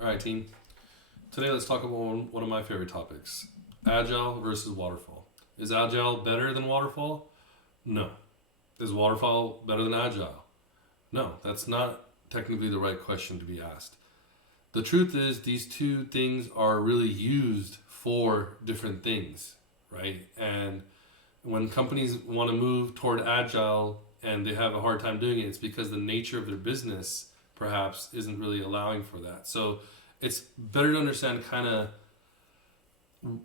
All right, team. Today, let's talk about one of my favorite topics: Agile versus Waterfall. Is Agile better than Waterfall? No. Is Waterfall better than Agile? No. That's not technically the right question to be asked. The truth is, these two things are really used for different things, right? And when companies want to move toward Agile and they have a hard time doing it, it's because the nature of their business perhaps isn't really allowing for that. So it's better to understand kind of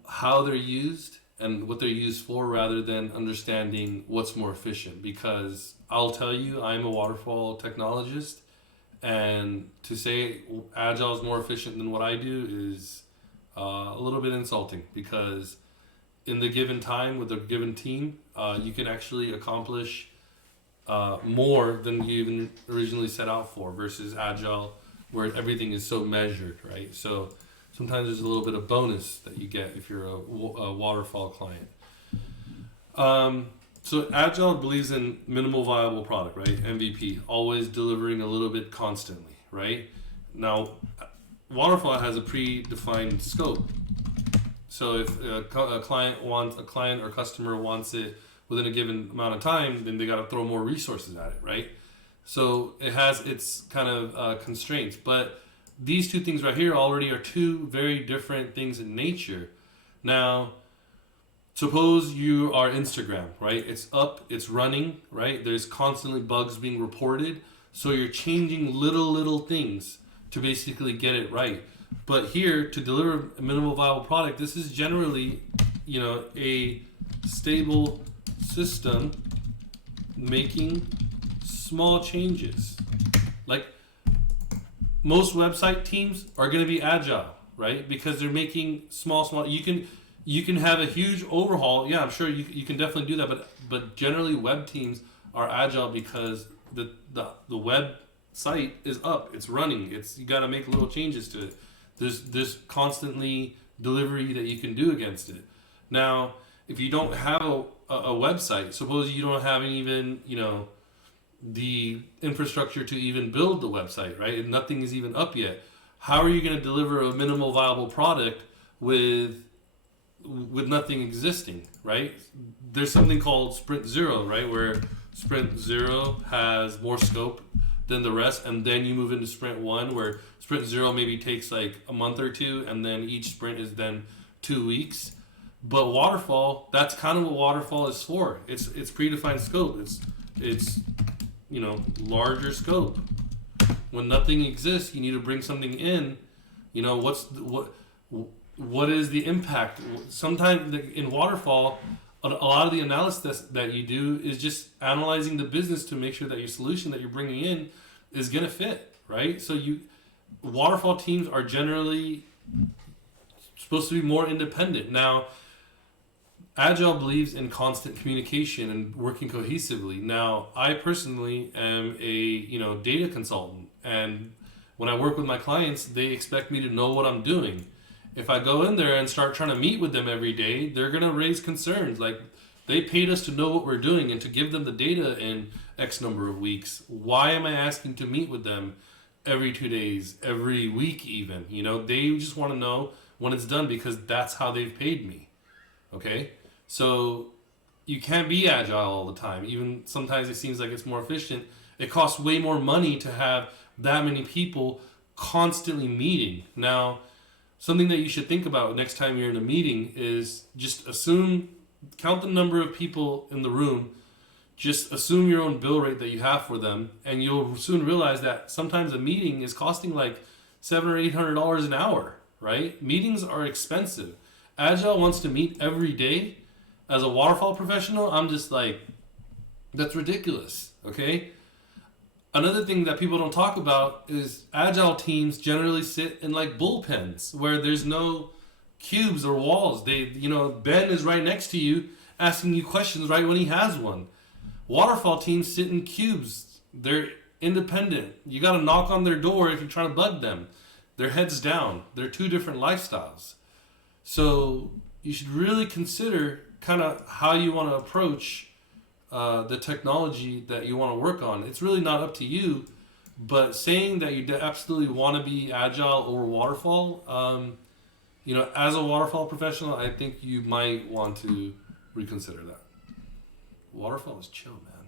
how they're used and what they're used for rather than understanding what's more efficient. Because I'll tell you, I'm a waterfall technologist, and to say Agile is more efficient than what I do is a little bit insulting, because in the given time with a given team, you can actually accomplish more than you even originally set out for, versus Agile, where everything is so measured, right? So sometimes there's a little bit of bonus that you get if you're a waterfall client. So Agile believes in minimal viable product, right? MVP, always delivering a little bit constantly, right? Now, Waterfall has a predefined scope. So if a client or customer wants it within a given amount of time, then they got to throw more resources at it, right? So it has its kind of constraints. But these two things right here already are two very different things in nature. Now, suppose you are Instagram, right? It's up, it's running, right? There's constantly bugs being reported. So you're changing little things to basically get it right. But here, to deliver a minimal viable product, this is generally, a stable system making small changes. Like most website teams are going to be agile, right? Because they're making small. You can have a huge overhaul. Yeah, I'm sure you can definitely do that. But generally, web teams are agile because the web site is up, it's running. You got to make little changes to it. There's constantly delivery that you can do against it. Now, if you don't have a website, suppose you don't have even the infrastructure to even build the website, right? And nothing is even up yet. How are you going to deliver a minimal viable product with nothing existing, right? There's something called Sprint Zero, right? Where Sprint Zero has more scope than the rest, and then you move into Sprint One, where Sprint Zero maybe takes like a month or two, and then each sprint is then 2 weeks. But Waterfall, that's kind of what Waterfall is for. It's predefined scope. It's larger scope. When nothing exists, you need to bring something in. What is the impact? Sometimes in Waterfall, a lot of the analysis that you do is just analyzing the business to make sure that your solution that you're bringing in is going to fit, right? So Waterfall teams are generally supposed to be more independent. Now, Agile believes in constant communication and working cohesively. Now, I personally am a data consultant, and when I work with my clients, they expect me to know what I'm doing. If I go in there and start trying to meet with them every day, they're going to raise concerns. Like, they paid us to know what we're doing and to give them the data in X number of weeks. Why am I asking to meet with them every 2 days, every week even? They just want to know when it's done because that's how they've paid me. Okay? So you can't be agile all the time. Even sometimes it seems like it's more efficient. It costs way more money to have that many people constantly meeting. Now, something that you should think about next time you're in a meeting is just count the number of people in the room, just assume your own bill rate that you have for them, and you'll soon realize that sometimes a meeting is costing like $700 or $800 an hour, right? Meetings are expensive. Agile wants to meet every day. As a waterfall professional, I'm just like, that's ridiculous, okay? Another thing that people don't talk about is Agile teams generally sit in like bullpens where there's no cubes or walls. Ben is right next to you asking you questions right when he has one. Waterfall teams sit in cubes. They're independent. You got to knock on their door if you're trying to bug them. Their heads down. They're two different lifestyles. So you should really consider kind of how you want to approach the technology that you want to work on. It's really not up to you But saying that you absolutely want to be agile over waterfall, as a waterfall professional, I think you might want to reconsider that. Waterfall is chill, man.